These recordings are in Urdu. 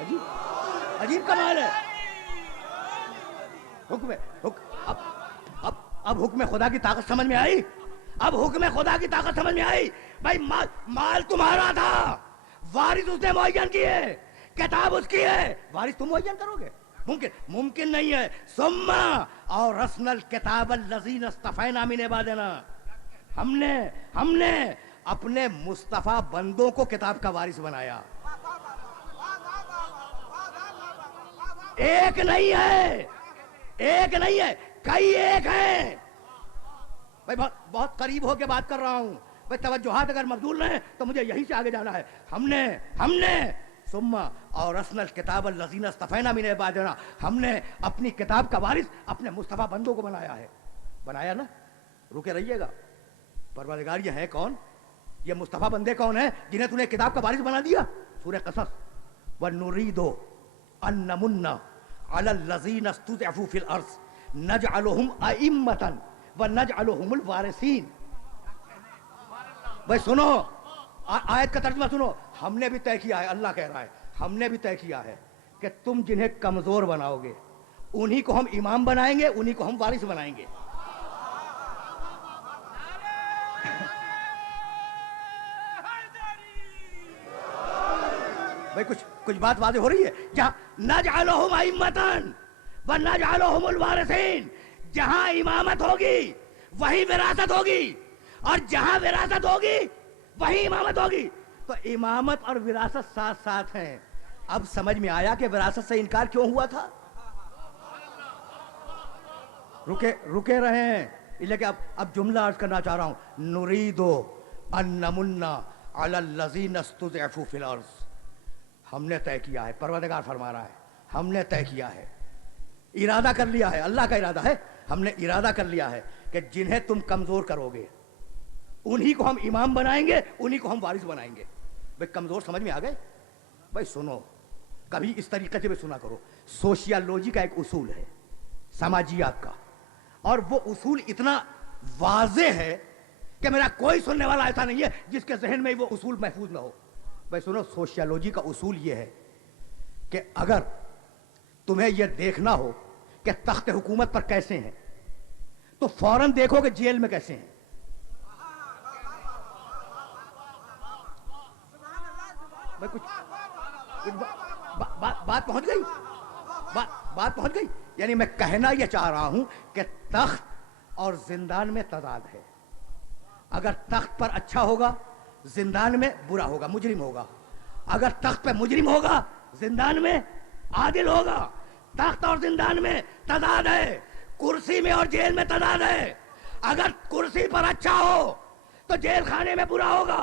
عجیب عجیب کمال ہے. حکم اب حکم خدا کی طاقت سمجھ میں آئی. اب حکم خدا کی طاقت سمجھ میں آئی. بھائی مال تمہارا تھا, وارث اس نے معین کیے, کتاب اس کی ہے, وارث تم معین کرو گے؟ ممکن نہیں ہے. ثم اورثنا الکتاب الذین اصطفینا من عبادنا, ہم نے اپنے مصطفیٰ بندوں کو کتاب کا وارث بنایا. ایک نہیں ہے, کئی ایک ہیں. بھائی بہت قریب ہو کے بات کر رہا ہوں. بھائی توجہات اگر مبذول رہے تو مجھے یہیں سے آگے جانا ہے. ہم نے ثم اورثنا الکتاب الذین اصطفینا من عبادنا, ہم نے اپنی کتاب کا وارث اپنے مصطفیٰ بندوں کو بنایا ہے. بنایا نا, رکے رہیے گا. پروردگار یہ ہے کون؟ یہ مصطفیٰ بندے کون ہیں جنہیں تو نے کتاب کا وارث بنا دیا؟ سورہ قصص, وَنُرِيدُ أَن نَّمُنَّ عَلَى الَّذِينَ اسْتُضْعِفُوا فِي الْأَرْضِ نَجْعَلُهُمْ أَئِمَّةً وَنَجْعَلُهُمُ الْوَارِثِينَ. بھائی سنو, آیت کا ترجمہ سنو. ہم نے بھی طے کیا ہے, اللہ کہہ رہا ہے, ہم نے بھی طے کیا ہے کہ تم جنہیں کمزور بناؤ گے انہی کو ہم امام بنائیں گے, انہی کو ہم وارث بنائیں گے. بھائی کچھ بات واضح ہو رہی ہے. جہاں نجعلہم ائمۃ ونجعلہم الوارثین, جہاں امامت ہوگی وہی وراثت ہوگی, اور جہاں وراثت ہوگی وہی امامت ہوگی. تو امامت اور وراثت ساتھ ساتھ ہیں. اب سمجھ میں آیا کہ وراثت سے انکار کیوں ہوا تھا. رکے رہے ہیں, لیکن اب جملہ عرض کرنا چاہ رہا ہوں. نريد أن نمن على الذين استضعفوا في الأرض. ہم نے طے کیا ہے, پروردگار فرما رہا ہے, ہم نے طے کیا ہے, ارادہ کر لیا ہے, اللہ کا ارادہ ہے, ہم نے ارادہ کر لیا ہے کہ جنہیں تم کمزور کرو گے انہی کو ہم امام بنائیں گے, انہی کو ہم وارث بنائیں گے. بھائی کمزور سمجھ میں آ گئے؟ بھائی سنو, کبھی اس طریقے سے بھی سنا کرو. سوشیالوجی کا ایک اصول ہے, سماجیات کا, اور وہ اصول اتنا واضح ہے کہ میرا کوئی سننے والا ایسا نہیں ہے جس کے ذہن میں وہ اصول محفوظ نہ ہو. بھائی سنو, سوشیالوجی کا اصول یہ ہے کہ اگر تمہیں یہ دیکھنا ہو کہ تخت حکومت پر کیسے ہیں تو فوراً دیکھو کہ جیل میں کیسے ہیں. بھائی کچھ بات پہنچ گئی, بات پہنچ گئی. یعنی میں کہنا یہ چاہ رہا ہوں کہ تخت اور زندان میں تضاد ہے. اگر تخت پر اچھا ہوگا زندان میں برا ہوگا, مجرم ہوگا. اگر تخت پہ مجرم ہوگا زندان میں عادل ہوگا. تخت اور زندان میں تضاد ہے, کرسی میں اور جیل میں تضاد ہے. اگر کرسی پر اچھا ہو تو جیل خانے میں برا ہوگا,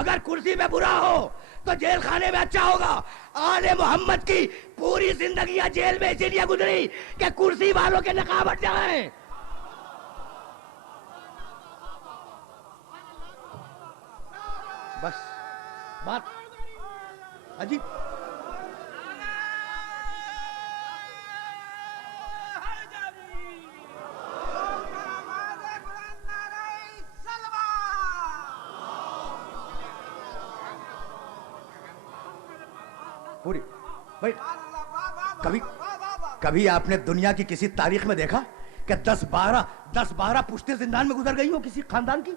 اگر کرسی پہ برا ہو تو جیل خانے میں اچھا ہوگا. آل محمد کی پوری زندگیاں جیل میں اسی لیے گزری کہ کرسی والوں کے نقاب ہٹ جائیں. بس بات عجیب. پوری بھائی کبھی آپ نے دنیا کی کسی تاریخ میں دیکھا کہ 10-12 پشتیں زندان میں گزر گئی ہوں کسی خاندان کی؟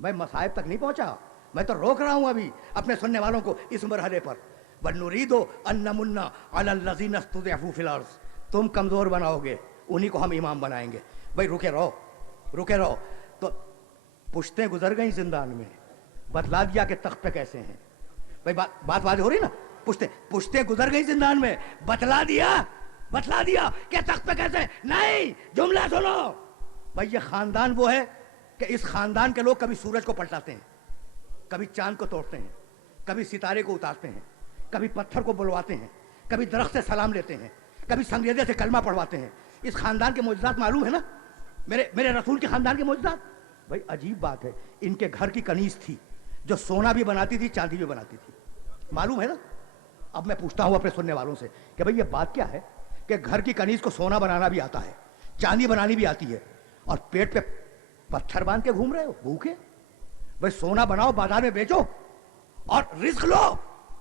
بھائی مصائب تک نہیں پہنچا. میں تو روک رہا ہوں ابھی اپنے سننے والوں کو اس مرحلے پر. وَنُرِيدُ أَن نَّمُنَّ عَلَى الَّذِينَ اسْتُضْعِفُوا فِي الْأَرْضِ. تم کمزور بناؤ گے انہی کو ہم امام بنائیں گے. بھائی رکے رہو. تو پشتیں گزر گئیں زندان میں, بتلا دیا کہ تخت پہ کیسے ہیں. بھائی بات واضح ہو رہی نا. پشتیں گزر گئی زندان میں, بتلا دیا کہ تخت پہ کیسے. نہیں, جملہ سنو. بھائی یہ خاندان وہ ہے کہ اس خاندان کے لوگ کبھی سورج کو پلٹاتے ہیں, کبھی چاند کو توڑتے ہیں, کبھی ستارے کو اتارتے ہیں, کبھی پتھر کو بلواتے ہیں, کبھی درخت سے سلام لیتے ہیں, کبھی سنگریزے سے کلمہ پڑھواتے ہیں. اس خاندان کے معجزات معلوم ہے نا, میرے رسول کے خاندان کے معجزات. بھائی عجیب بات ہے, ان کے گھر کی کنیز تھی جو سونا بھی بناتی تھی چاندی بھی بناتی تھی, معلوم ہے نا. اب میں پوچھتا ہوں اپنے سننے والوں سے کہ بھئی یہ بات کیا ہے کہ گھر کی کنیز کو سونا بنانا بھی آتا ہے, چاندی بنانی بھی آتی ہے, اور پیٹ پہ پتھر باندھ کے گھوم رہے ہو بھوکے. بھئی سونا بناؤ, بازار میں بیچو اور رزق لو,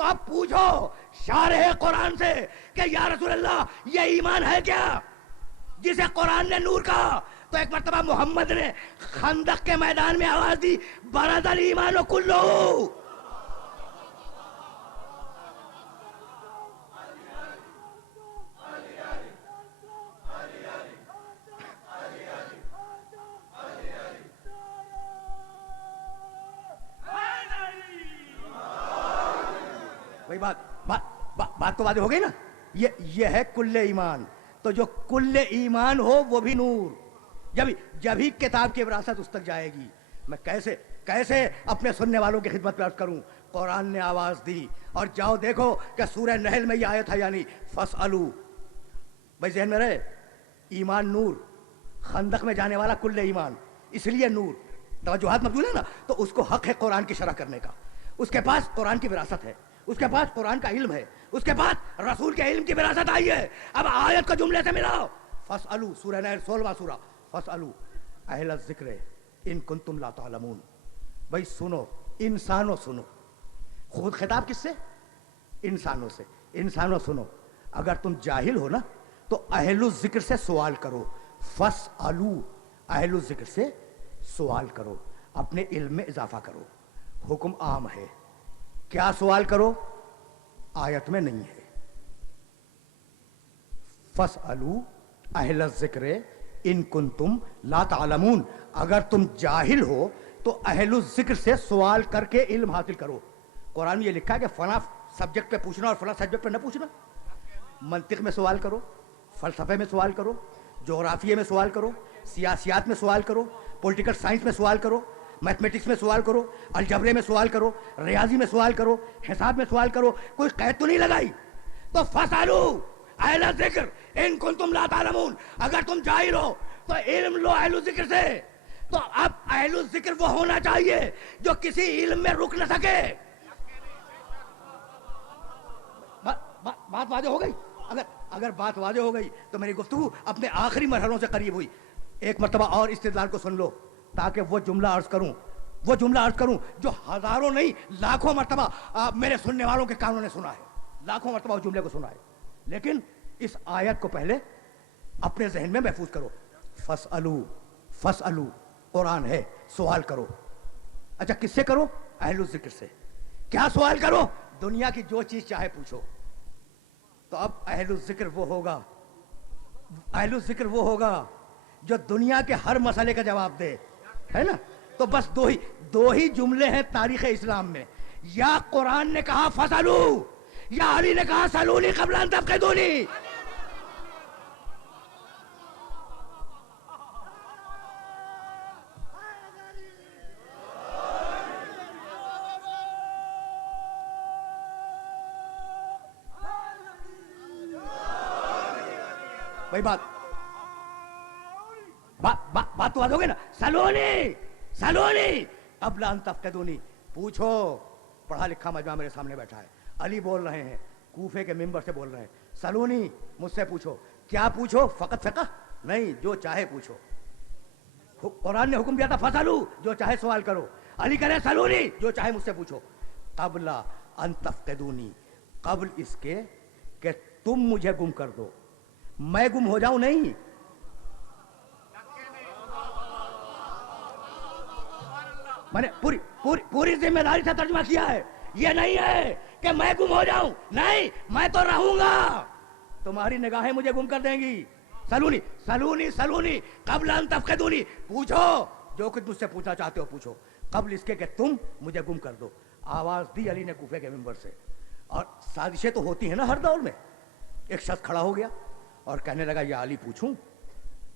تو اب پوچھو شارح قرآن سے کہ یا رسول اللہ یہ ایمان ہے کیا جسے قرآن نے نور کہا؟ تو ایک مرتبہ محمد نے خندق کے میدان میں آواز دی برز الایمان کلہ. وہی بات تو واضح ہو گئی نا. یہ ہے کل ایمان. تو جو کل ایمان ہو وہ بھی نور. جب ہی کتاب کی وراثت اس تک جائے گی. میں کیسے اپنے سننے والوں کی خدمت پیش کروں؟ قرآن نے آواز دی اور جاؤ دیکھو کہ سورہ نحل میں یہ آیت ہے یعنی فاسألو. بھائی ذہن میں رہے ایمان نور، خندق میں جانے والا کل ایمان، اس لیے نور. توجہات مبذول ہے نا. تو اس کو حق ہے قرآن کی شرح کرنے کا. اس کے پاس قرآن کی وراثت ہے، اس کے پاس قرآن کا علم ہے، اس کے پاس رسول کے علم کی وراثت آئی ہے. اب آیت کو جملے سے ملاؤ. فاسألو سورہ نحل 16واں سورہ. فاسألو اہل الذکر ان کنتم لا تعلمون. بھائی سنو انسانوں سنو. خود خطاب کس سے؟ انسانوں سے. انسانوں سنو اگر تم جاہل ہو نا تو اہل الذکر سے سوال کرو. فاسألو اہل الذکر سے سوال کرو، اپنے علم میں اضافہ کرو. حکم عام ہے. کیا سوال کرو؟ آیت میں نہیں ہے. فاسألو اہل الذکر ان کنتم لا تعلمون. اگر تم جاہل ہو تو اہل الذکر سے سوال کر کے علم حاصل کرو. قرآن میں یہ لکھا ہے کہ فلاں سبجیکٹ پہ پوچھنا اور فلاں سبجیکٹ پہ نہ پوچھنا. منطق میں سوال کرو، فلسفے میں سوال کرو، جغرافیے میں سوال کرو، سیاسیات میں سوال کرو، پولیٹیکل سائنس میں سوال کرو، میتھمیٹکس میں سوال کرو، الجبرے میں سوال کرو، ریاضی میں سوال کرو، حساب میں سوال کرو. کوئی قید تو نہیں لگائی. تو فاسألو اہل الذکر ان کنتم لا تعلمون. اگر تم جاہل ہو تو علم لو اہل الذکر سے. تو اب اہل الذکر وہ ہونا چاہیے جو کسی علم میں رک نہ سکے. بات واضح ہو گئی؟ اگر بات واضح ہو گئی تو میری گفتگو اپنے آخری مرحلوں سے قریب ہوئی. ایک مرتبہ اور استدلال کو سن لو تاکہ وہ جملہ عرض کروں جو ہزاروں نہیں لاکھوں مرتبہ میرے سننے والوں کے کانوں نے سنا ہے. لاکھوں مرتبہ اس جملے کو سنا ہے. لیکن اس آیت کو پہلے اپنے ذہن میں محفوظ کرو. فاسألو قرآن ہے، سوال کرو. اچھا کس سے کرو؟ اہل الذکر سے. کیا سوال کرو؟ دنیا کی جو چیز چاہے پوچھو. تو اب اہل الذکر وہ ہوگا جو دنیا کے ہر مسئلے کا جواب دے، ہے نا. تو بس دو ہی جملے ہیں تاریخ اسلام میں. یا قرآن نے کہا فاسألو، یا علی نے کہا سلونی قبل ان تفقدونی. بھائی بات تو بات ہو گئی نا. سلونی قبل ان تفقدونی. پوچھو. پڑھا لکھا مجمع میرے سامنے بیٹھا ہے. علی بول رہے ہیں، کوفے کے ممبر سے بول رہے ہیں سلونی مجھ سے پوچھو. کیا پوچھو؟ فقط فقہ نہیں، جو چاہے پوچھو. قرآن نے حکم دیا تھا فاسألو، جو چاہے سوال کرو. علی کہہ رہے ہیں سلونی، جو چاہے مجھ سے پوچھو. قبل ان تفقدونی، قبل اس کے کہ تم مجھے گم کر دو. میں گم ہو جاؤں نہیں. میں نے پوری ذمہ داری سے ترجمہ کیا ہے. یہ نہیں ہے کہ میں گم ہو جاؤں، نہیں، میں تو رہوں گا. تمہاری نگاہیں مجھے گم کر دیں گی. سلونی قبل ان تفقدونی. پوچھو جو کچھ مجھ سے پوچھنا چاہتے ہو پوچھو، قبل اس کے کہ تم مجھے گم کر دو. آواز دی علی نے کوفے کے ممبر سے. اور سازشیں تو ہوتی ہیں نا ہر دور میں. ایک شخص کھڑا ہو گیا اور کہنے لگا یا علی پوچھوں.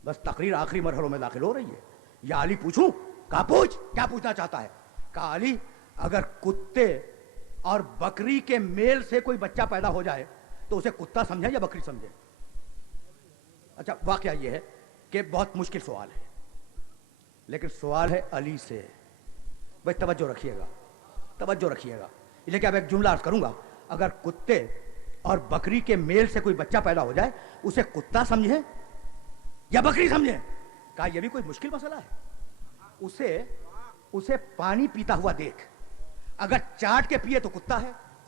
بس تقریر آخری مرحلوں میں داخل ہو رہی ہے. یا علی پوچھوں. کہا پوچھ. کیا پوچھنا چاہتا ہے؟ کہا علی اگر کتے اور بکری کے میل سے کوئی بچہ پیدا ہو جائے تو اسے کتا سمجھے یا بکری سمجھے؟ اچھا واقعہ یہ ہے کہ بہت مشکل سوال ہے، لیکن سوال ہے علی سے. بھائی توجہ رکھیے گا. لیکن اب ایک جملہ عرض کروں گا. اگر کتے اور بکری کے میل سے کوئی بچہ پیدا ہو جائے اسے کتا سمجھیں یا بکری سمجھیں؟ کہا یہ بھی کوئی مشکل مسئلہ ہے. اسے پانی پیتا ہوا دیکھ، اگر چاٹ کے پیے تو کتا ہے،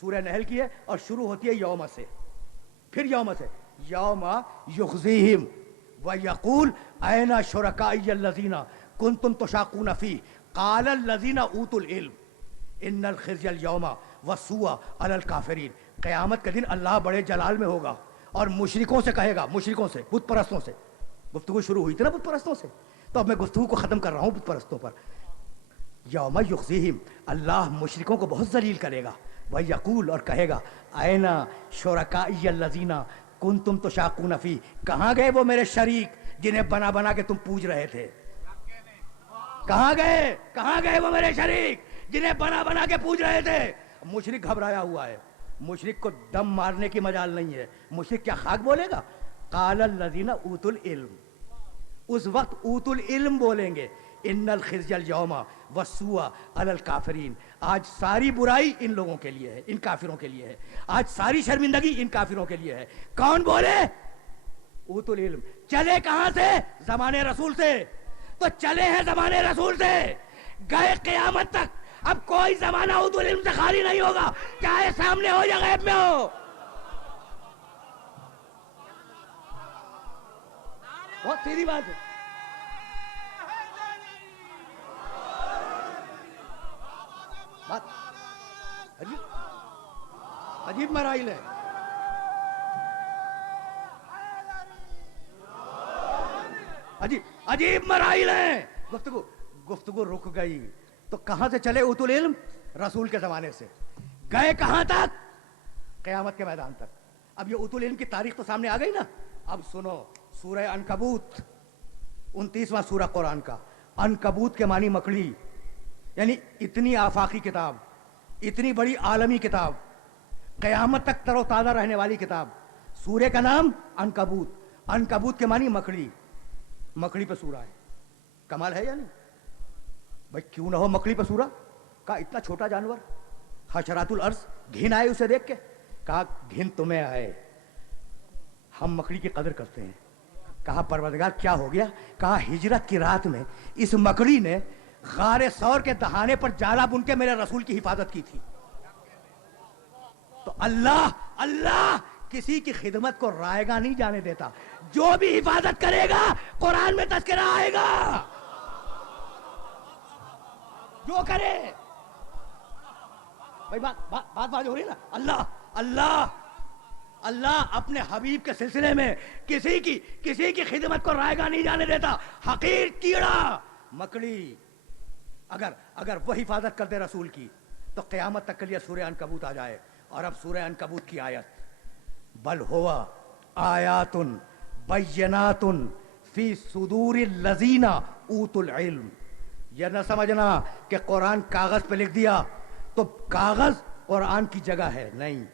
سورہ نحل کی ہے اور شروع ہوتی ہے یوم سے. پھر یوم سے یوم یخزیہم ویقول این شرکائی الذین کنتم تشاقون فیہ قال الذین اوتوا العلم ان الخزی اليوم والسوء علی الکافرین. قیامت کے دن اللہ بڑے جلال میں ہوگا اور مشرکوں سے کہے گا, مشرکوں سے, بت پرستوں سے. گفتگو شروع ہوئی تھی نا بت پرستوں سے, تو اب میں گفتگو کو ختم کر رہا ہوں بت پرستوں پر. یوم یخزیہم, اللہ مشرکوں کو بہت ذلیل کرے گا. ویقول, اور کہے گا اینا شرکائی الذین کنتم تشاقون فیہ, کہاں گئے وہ میرے شریک جنہیں بنا بنا کے تم پوج رہے تھے؟ کہاں گئے وہ میرے شریک جنہیں بنا بنا کے پوج رہے تھے؟ مشرک گھبرایا ہوا ہے, مشرک کو دم مارنے کی مجال نہیں ہے. مشرک کیا خاک بولے گا؟ قال الذین اوتوا العلم, اس وقت اوتوا العلم بولیں گے. ان الخزي اليوم والسوء علی الکافرین, آج ساری برائی ان لوگوں کے لیے ہے, ان کافروں کے لیے ہے. آج ساری شرمندگی ان کافروں کے لیے ہے. کون بولے؟ اوتوا العلم. چلے کہاں سے؟ زمانے رسول سے. تو چلے ہیں زمانے رسول سے, گئے قیامت تک. اب کوئی زمانہ اوتوا العلم سے خالی نہیں ہوگا, چاہے سامنے ہو یا غیب میں ہو. بہت سیدھی بات ہے. عجیب مراحل ہے. عجیب مراحل ہیں. گفتگو رک گئی تو کہاں سے چلے اوتوا العلم؟ رسول کے زمانے سے. گئے کہاں تک؟ قیامت کے میدان تک. اب یہ اوتوا العلم کی تاریخ تو سامنے آ گئی نا. اب سنو سورہ عنکبوت, 29واں سورہ قرآن کا. عنکبوت کے معنی مکڑی, یعنی اتنی آفاقی کتاب, اتنی بڑی عالمی کتاب, قیامت تک تر و تازہ رہنے والی کتاب. سورہ کا نام عنکبوت. عنکبوت کے معنی مکڑی. مکڑی پہ سورہ ہے. کمال ہے یا نہیں بھائی؟ کیوں نہ ہو مکڑی پہ سورہ. کہا اتنا چھوٹا جانور, حشرات الارض, گھن آئے اسے دیکھ کے. کہا گھن تمہیں آئے, ہم مکڑی کی قدر کرتے ہیں. کہا پروردگار کیا ہو گیا؟ کہا ہجرت کی رات میں اس مکڑی نے غار ثور کے دہانے پر جالا بن کے میرے رسول کی حفاظت کی تھی. تو اللہ کسی کی خدمت کو رائے گا نہیں جانے دیتا. جو بھی حفاظت کرے گا قرآن میں تذکرہ آئے گا. جو کرے بھائی, بات ہو رہی ہے نا. اللہ اپنے حبیب کے سلسلے میں کسی کی خدمت کو رائے گا نہیں جانے دیتا. حقیر کیڑا مکڑی اگر وہ حفاظت کر دے رسول کی تو قیامت تک کے لیے سورہ عنکبوت آ جائے. اور اب سورہ عنکبوت کی آیت, بل ہوا آیات بینات فی صدور الذین اوتوا العلم. یہ نہ سمجھنا کہ قرآن کاغذ پہ لکھ دیا تو کاغذ قرآن کی جگہ ہے, نہیں.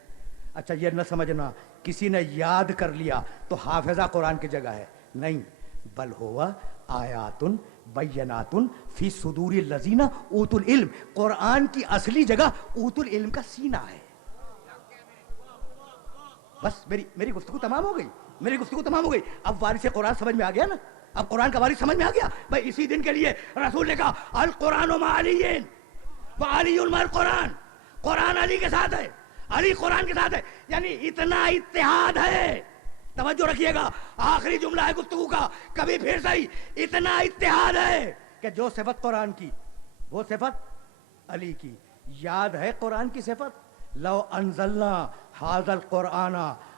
اچھا یہ نہ سمجھنا کسی نے یاد کر لیا تو حافظہ قرآن کی جگہ ہے, نہیں. بل ہوا آیات بینات فی صدور الذین اوتوا العلم. قرآن کی اصلی جگہ اوتوا العلم کا سینہ ہے. بس میری گفتگو تمام ہو گئی. اب وارث قرآن سمجھ میں آ گیا نا. اب قرآن کا وارث سمجھ میں آ گیا بھائی. اسی دن کے لیے رسول نے کہا القرآن مع علی وعلی مع القرآن. قرآن علی کے ساتھ ہے, علی قرآن کے ساتھ ہے. یعنی اتنا اتحاد ہے. توجہ رکھیے گا, آخری جملہ ہے گفتگو کا, کبھی پھر صحیح. اتنا اتحاد ہے کہ جو صفت قرآن کی وہ صفت علی کی. یاد ہے قرآن کی صفت, لو انزلنا هذا القرآن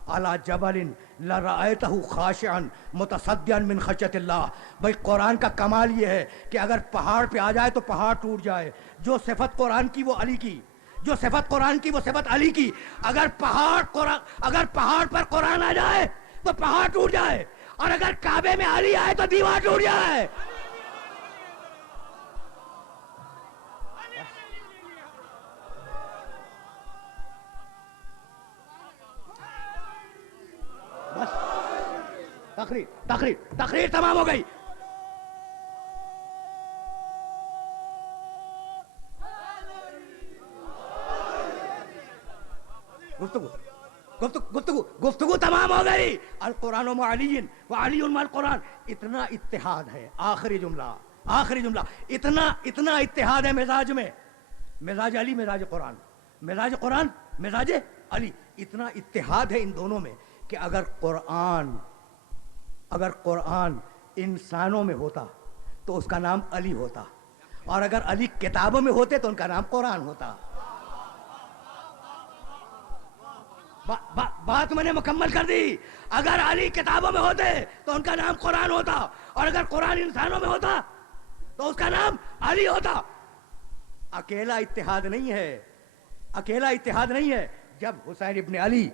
على جبل لرأيته خاشعا متصدعا من خشیۃ اللہ. بھائی قرآن کا کمال یہ ہے کہ اگر پہاڑ پہ آ جائے تو پہاڑ ٹوٹ جائے. جو صفت قرآن کی وہ علی کی, جو صفت قرآن کی وہ صفت علی کی. اگر پہاڑ پر قرآن آ جائے تو پہاڑ ٹوٹ جائے, اور اگر کعبے میں علی آئے تو دیوار ٹوٹ جائے. بس تقریر تمام ہو گئی. گفتگو تمام ہو گئی. القرآن مع علی وعلی مع القرآن. اتنا اتحاد ہے. آخری جملہ اتنا اتحاد ہے مزاج میں. مزاج علی, مزاج قرآن مزاج علی. اتنا اتحاد ہے ان دونوں میں کہ اگر قرآن انسانوں میں ہوتا تو اس کا نام علی ہوتا, اور اگر علی کتابوں میں ہوتے تو ان کا نام قرآن ہوتا. بات میں نے مکمل کر دی. اگر علی کتابوں میں ہوتے تو ان کا نام قرآن ہوتا, اور اگر قرآن انسانوں میں ہوتا تو اس کا نام علی ہوتا. اکیلا اتحاد نہیں ہے, اکیلا اتحاد نہیں ہے. جب حسین ابن علی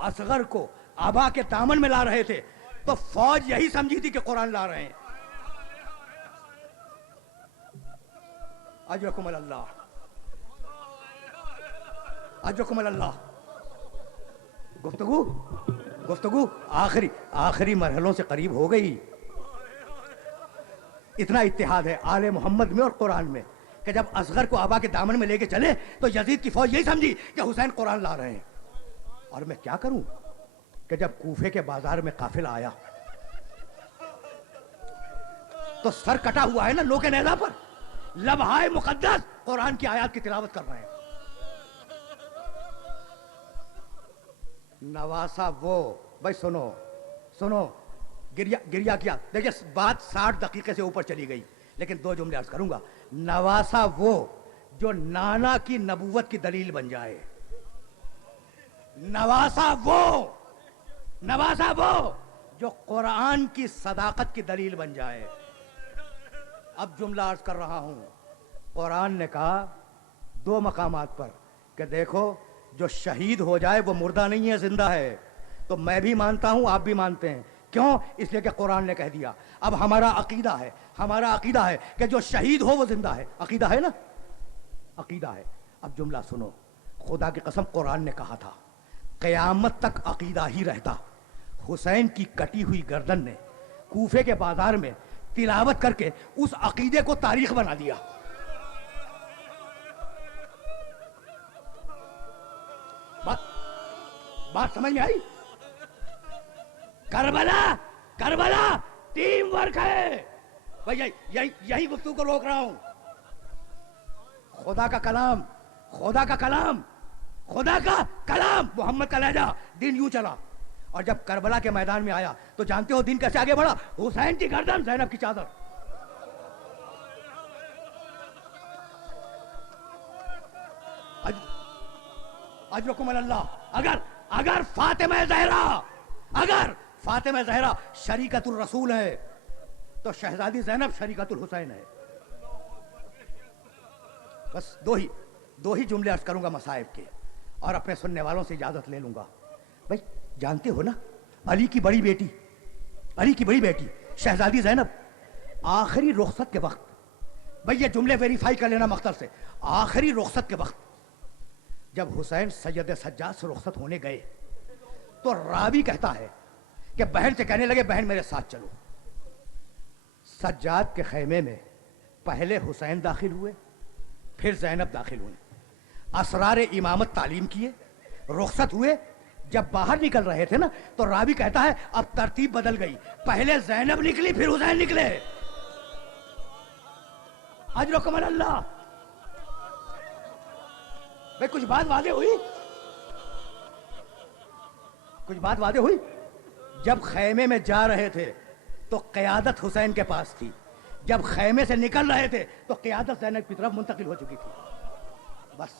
اصغر کو آبا کے دامن میں لا رہے تھے تو فوج یہی سمجھی تھی کہ قرآن لا رہے ہیں. اجرکم اللہ, اجرکم اللہ. گفتگو آخری مرحلوں سے قریب ہو گئی. اتنا اتحاد ہے آل محمد میں اور قرآن میں کہ جب اصغر کو آبا کے دامن میں لے کے چلے تو یزید کی فوج یہی سمجھی کہ حسین قرآن لا رہے ہیں. اور میں کیا کروں کہ جب کوفے کے بازار میں قافلہ آیا تو سر کٹا ہوا ہے نا نوک نیزہ پر, لمحہ مقدس قرآن کی آیات کی تلاوت کر رہے ہیں. نواسا وہ, بھائی سنو گریا کیا. دیکھیے بات 60 دقیقے سے اوپر چلی گئی, لیکن 2 جملے عرض کروں گا. نواسا وہ جو نانا کی نبوت کی دلیل بن جائے. نواسا وہ جو قرآن کی صداقت کی دلیل بن جائے. اب جملہ عرض کر رہا ہوں. قرآن نے کہا 2 مقامات پر کہ دیکھو جو شہید ہو جائے وہ مردہ نہیں ہے, زندہ ہے. تو میں بھی مانتا ہوں, آپ بھی مانتے ہیں. کیوں؟ اس لیے کہ قرآن نے کہہ دیا. اب ہمارا عقیدہ ہے کہ جو شہید ہو وہ زندہ ہے. عقیدہ ہے نا, عقیدہ ہے. اب جملہ سنو, خدا کی قسم قرآن نے کہا تھا قیامت تک عقیدہ ہی رہتا. حسین کی کٹی ہوئی گردن نے کوفے کے بازار میں تلاوت کر کے اس عقیدے کو تاریخ بنا دیا. بات سمجھ میں آئی؟ کربلا ٹیم ورک ہے بھائی. یہی گفتگو کو روک رہا ہوں. خدا کا کلام محمد کا لہجہ دین یوں چلا. اور جب کربلا کے میدان میں آیا تو جانتے ہو دین کیسے آگے بڑھا؟ حسین کی گردن, زینب کی چادر. اجرکم اللہ. اگر فاطمہ زہرا شریکت الرسول ہے تو شہزادی زینب شریکت الحسین ہے. بس دو ہی جملے عرض کروں گا مصائب کے, اور اپنے سننے والوں سے اجازت لے لوں گا. بھائی جانتے ہو نا علی کی بڑی بیٹی شہزادی زینب آخری رخصت کے وقت, بھائی یہ جملے ویریفائی کر لینا مختر سے, آخری رخصت کے وقت جب حسین سید سجاد سے رخصت ہونے گئے تو راوی کہتا ہے کہ بہن سے کہنے لگے بہن میرے ساتھ چلو. سجاد کے خیمے میں پہلے حسین داخل ہوئے, پھر زینب داخل ہوئی. اسرار امامت تعلیم کیے, رخصت ہوئے. جب باہر نکل رہے تھے نا تو راوی کہتا ہے اب ترتیب بدل گئی, پہلے زینب نکلی پھر حسین نکلے. اجرکم اللہ. بھائی کچھ بات واضح ہوئی. جب خیمے میں جا رہے تھے تو قیادت حسین کے پاس تھی, جب خیمے سے نکل رہے تھے تو قیادت زینب کی طرف منتقل ہو چکی تھی. بس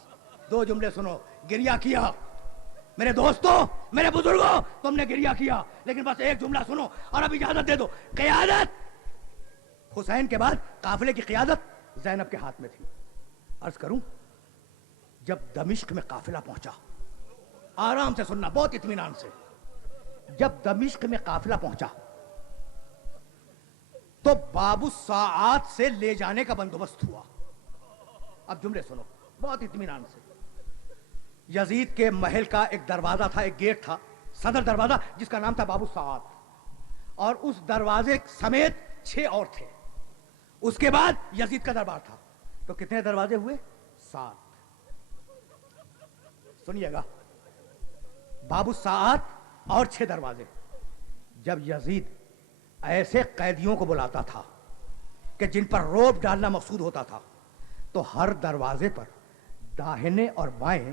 2 جملے سنو. گریہ کیا میرے دوستوں, میرے بزرگوں, تم نے گریہ کیا, لیکن بس ایک جملہ سنو اور اب اجازت دے دو. قیادت حسین کے بعد قافلے کی قیادت زینب کے ہاتھ میں تھی. عرض کروں جب دمشق میں قافلہ پہنچا, آرام سے سننا بہت اطمینان سے, جب دمشق میں قافلہ پہنچا تو باب الساعات سے لے جانے کا بندوبست ہوا. اب جملے سنو بہت اطمینان سے. یزید کے محل کا ایک دروازہ تھا, ایک گیٹ تھا, صدر دروازہ, جس کا نام تھا باب الساعات, اور اس دروازے سمیت 6 اور تھے. اس کے بعد یزید کا دربار تھا. تو کتنے دروازے ہوئے؟ 7. سنیے گا, باب الساعات اور 6 دروازے. جب یزید ایسے قیدیوں کو بلاتا تھا کہ جن پر روب ڈالنا مقصود ہوتا تھا تو ہر دروازے پر داہنے اور بائیں